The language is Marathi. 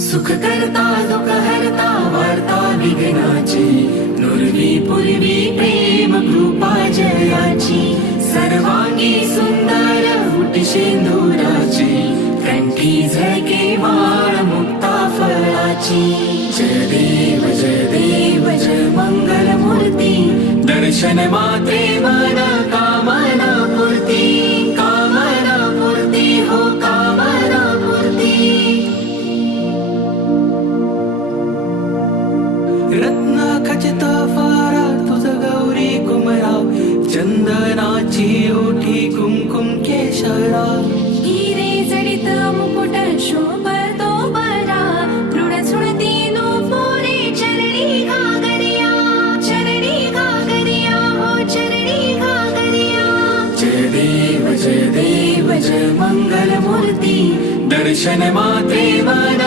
सुख करता दुःख हरता वार्ता विघ्नाची, नुरवी पूर्वी प्रेम कृपा जयाची, सर्वांगी सुंदर उटी शेंदुराची, कंठी झळके माळ मुक्ता फळाची. जय देव जय मंगल मूर्ती, दर्शन मात्रे मन कामना पूर्ती, कामना पूर्ती हो कामना पूर्ती. रत्न खचित फारा तुझ गौरी कुमरा, चंदनाची ओठी कुमकुम केशरा, हिरे जडित मुकुट शोभतो बरा, मृड सुणती नुपुरे चरणी घागरिया, चरणी घागरिया हो चरणी घागरिया. जय देव जय मंगल मूर्ती, दर्शन मात्रे मन